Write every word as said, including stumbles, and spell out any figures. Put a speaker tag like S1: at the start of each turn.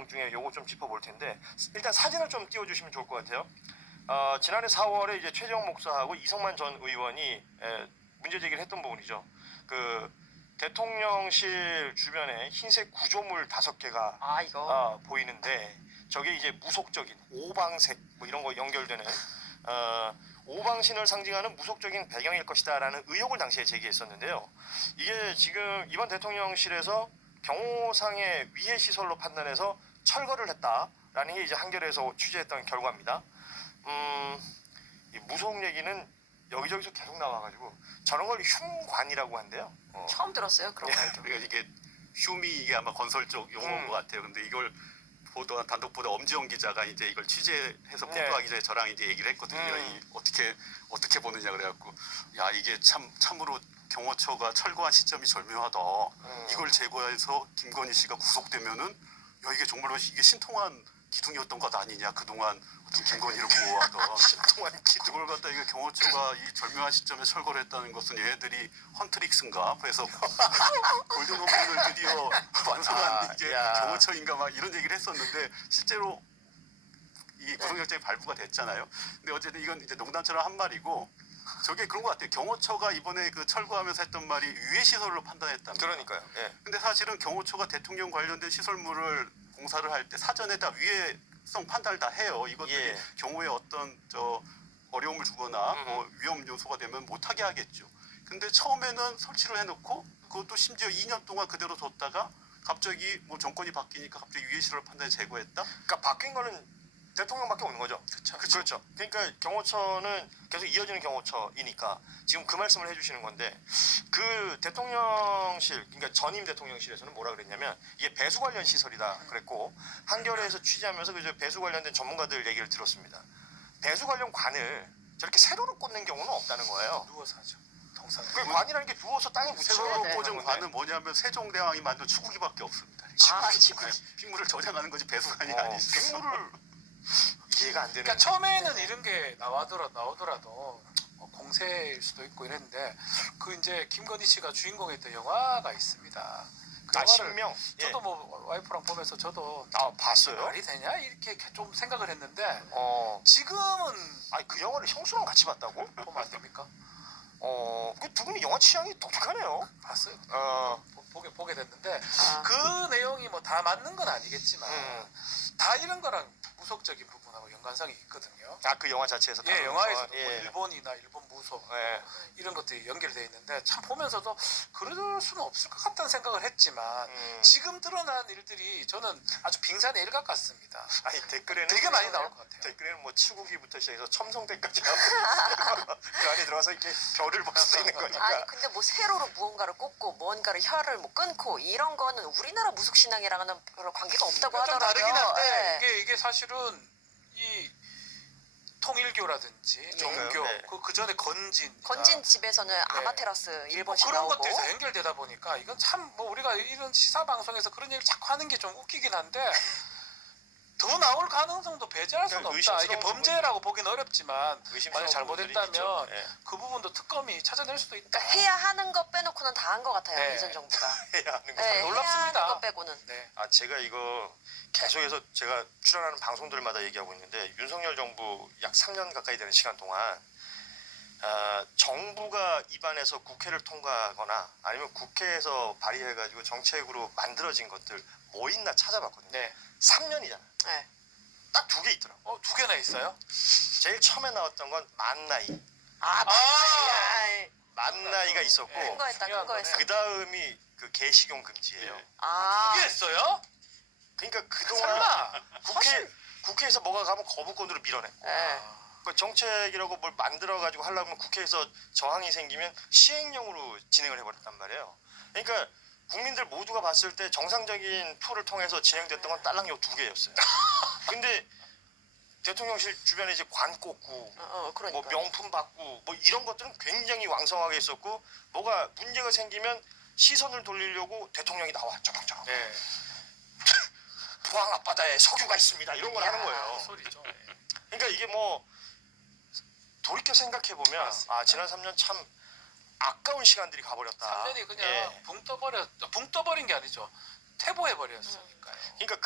S1: 내용 중에 요거 좀 짚어볼 텐데 일단 사진을 좀 띄워주시면 좋을 것 같아요. 어, 지난해 사월에 이제 최재형 목사하고 이성만 전 의원이 에, 문제 제기를 했던 부분이죠. 그 대통령실 주변에 흰색 구조물 다섯 개가
S2: 아 이거
S1: 어, 보이는데 저게 이제 무속적인 오방색 뭐 이런 거 연결되는 어, 오방신을 상징하는 무속적인 배경일 것이다라는 의혹을 당시에 제기했었는데요. 이게 지금 이번 대통령실에서 경호상의 위해 시설로 판단해서 철거를 했다라는 게 이제 한겨레에서 취재했던 결과입니다. 음, 이 무속 얘기는 여기저기서 계속 나와가지고 저런 걸 흉관이라고 한대요. 어.
S2: 처음 들었어요 그런 말도.
S3: 그러니까 이게 흉이 이게 아마 건설 쪽 용어인
S1: 음.
S3: 것 같아요. 근데 이걸 보도 단독 보도 엄지영 기자가 이제 이걸 취재해서
S1: 네.
S3: 보도하기 전에 저랑 이제 얘기를 했거든요.
S1: 음.
S3: 이 어떻게 어떻게 보느냐 그래갖고 야 이게 참 참으로 경호처가 철거한 시점이 절묘하다.
S1: 음.
S3: 이걸 제거해서 김건희 씨가 구속되면은 야 이게 정말로 이게 신통한 기둥이었던 것 아니냐 그동안 어떤 김건희를 보호하던
S1: 신통한 기둥.
S3: 그걸 갖다 이게 경호처가 이 절묘한 시점에 철거를 했다는 것은 얘네들이 헌트릭스인가 그래서 골든 오픈을 드디어 완성한
S1: 아,
S3: 이게
S1: 야.
S3: 경호처인가 막 이런 얘기를 했었는데 실제로 이 구속영장이 발부가 됐잖아요. 근데 어쨌든 이건 이제 농담처럼 한 말이고 저게 그런 것 같아요. 경호처가 이번에 그 철거하면서 했던 말이 유해 시설로 판단했다는 거예요.
S1: 그러니까요. 예.
S3: 근데 사실은 경호처가 대통령 관련된 시설물을 공사를 할 때 사전에 다 위해성 판단을 다 해요. 이것들이
S1: 예.
S3: 경호에 어떤 저 어려움을 주거나
S1: 음.
S3: 뭐 위험 요소가 되면 못하게 하겠죠. 근데 처음에는 설치를 해놓고 그것도 심지어 이 년 동안 그대로 뒀다가 갑자기 뭐 정권이 바뀌니까 갑자기 위해 시설을 판단해 제거했다.
S1: 그러니까 바뀐 거는 대통령밖에 없는 거죠.
S3: 그렇죠.
S1: 그렇죠. 그러니까 경호처는 계속 이어지는 경호처이니까 지금 그 말씀을 해주시는 건데 그 대통령실, 그러니까 전임 대통령실에서는 뭐라 그랬냐면 이게 배수 관련 시설이다 그랬고 한겨레에서 취재하면서 그 배수 관련된 전문가들 얘기를 들었습니다. 배수 관련 관을 저렇게 세로로 꽂는 경우는 없다는 거예요.
S3: 누워서 하죠. 통상.
S1: 그 관이라는 게 누워서 땅에 묻혀서
S3: 세로로
S2: 네.
S3: 꽂은 관은 뭐냐면 세종대왕이 만든 추구기밖에 없습니다.
S2: 아,
S3: 추구기. 빗물을 저장하는 거지 배수관이
S1: 어,
S3: 아니죠.
S1: 빗물을 이해가 안 되는.
S4: 그러니까 처음에는 이런 게 나와더라 나오더라도 뭐 공세일 수도 있고 이랬는데 그 이제 김건희 씨가 주인공했던 영화가 있습니다. 그
S1: 아,
S4: 영화를
S1: 신명. 예.
S4: 저도 뭐 와이프랑 보면서 저도
S1: 아 봤어요?
S4: 말이 되냐 이렇게 좀 생각을 했는데
S1: 어.
S4: 지금은
S1: 아니 그 영화를 형수랑 같이 봤다고?
S4: 보면 안 됩니까?
S1: 어. 그 두 분이 영화 취향이 독특하네요.
S4: 봤어요.
S1: 어.
S4: 보, 보게 보게 됐는데
S2: 아,
S4: 그 내용이 뭐 다 맞는 건 아니겠지만
S1: 음.
S4: 다 이런 거랑 무속적인 부분하고 연관성이 있거든요.
S1: 아 그 영화 자체에서.
S4: 예,
S1: 다루면서.
S4: 영화에서도 뭐
S1: 예.
S4: 일본이나 일본 무속
S1: 예.
S4: 이런 것들이 연결되어 있는데 참 보면서도 그럴 수는 없을 것 같다는 생각을 했지만
S1: 음.
S4: 지금 드러난 일들이 저는 아주 빙산의 일각 같습니다.
S1: 아니 댓글에는
S4: 되게 많이 나올 것 같아요.
S1: 댓글에는 뭐 치구기부터 시작해서 첨성대까지 나오고 그 안에 들어가서 이렇게 별을 볼 수 있는 거니까.
S2: 아니 근데 뭐 세로로 무언가를 꽂고 뭔가를 혀를 뭐 끊고 이런 거는 우리나라 무속 신앙이랑은 별로 관계가 없다고
S4: 좀
S2: 하더라고요.
S4: 다르긴 한데
S2: 예.
S4: 이게 이게 사실은 이 통일교라든지 종교
S1: 네.
S4: 그, 그 전에 건진
S2: 건진 집에서는 아마테라스
S4: 뭐
S2: 일본식
S4: 그런
S2: 나오고.
S4: 것들이 다 연결되다 보니까 이건 참 뭐 우리가 이런 시사 방송에서 그런 얘기를 자꾸 하는 게 좀 웃기긴 한데 더 나올 가능성도 배제할 수는
S1: 그러니까
S4: 없다. 이게
S1: 의심스러운
S4: 범죄라고 보기는 어렵지만
S1: 의심스러운
S4: 만약 잘못했다면
S1: 부분들이 있죠. 예.
S4: 그 부분도 특검이 찾아낼 수도 있다.
S2: 그러니까 해야 하는 거 빼놓고는 다 한 것 같아요.
S4: 네.
S2: 이전 정부가.
S1: 해야 하는 거.
S2: 네,
S4: 놀랍습니다.
S2: 해야 하는 거 빼고는.
S4: 네.
S1: 아 제가 이거 계속해서 제가 출연하는 방송들마다 얘기하고 있는데 윤석열 정부 약 삼 년 가까이 되는 시간 동안 아, 정부가 입안해서 국회를 통과하거나 아니면 국회에서 발의해가지고 정책으로 만들어진 것들 뭐 있나 찾아봤거든요.
S4: 네.
S1: 삼 년이잖아.
S2: 네.
S1: 딱 두 개 있더라고.
S4: 어, 두 개나 있어요?
S1: 제일 처음에 나왔던 건 만나이.
S2: 아,
S4: 아!
S2: 맞아요.
S1: 만나이가 있었고
S4: 네.
S2: 큰 거 했다, 큰 거
S4: 중요한
S2: 했어.
S1: 그 다음이 그 개식용 금지예요.
S3: 예.
S2: 아,
S4: 두 개 했어요?
S1: 그러니까 그동안
S4: 설마?
S1: 국회 국회에서 뭐가 가면 거부권으로 밀어냈고.
S2: 네.
S1: 그 정책이라고 뭘 만들어 가지고 하려면 국회에서 저항이 생기면 시행령으로 진행을 해버렸단 말이에요. 그러니까 국민들 모두가 봤을 때 정상적인 표를 통해서 진행됐던 건 딸랑 요 두 개였어요. 근데 대통령실 주변에 이제 관 꽂고
S2: 어, 어, 그러니까.
S1: 뭐 명품 받고 뭐 이런 것들은 굉장히 왕성하게 있었고 뭐가 문제가 생기면 시선을 돌리려고 대통령이 나와 저벅저벅
S4: 네.
S1: 포항 앞바다에 석유가 있습니다 이런 걸
S2: 야.
S1: 하는 거예요.
S4: 소리죠. 네.
S1: 그러니까 이게 뭐 돌이켜 생각해 보면
S4: 맞습니다.
S1: 아 지난 삼 년 참 아까운 시간들이 가버렸다.
S4: 삼 년이 그냥
S1: 예.
S4: 붕 떠버렸 붕 떠버린 게 아니죠. 퇴보해 버렸으니까요.
S1: 그러니까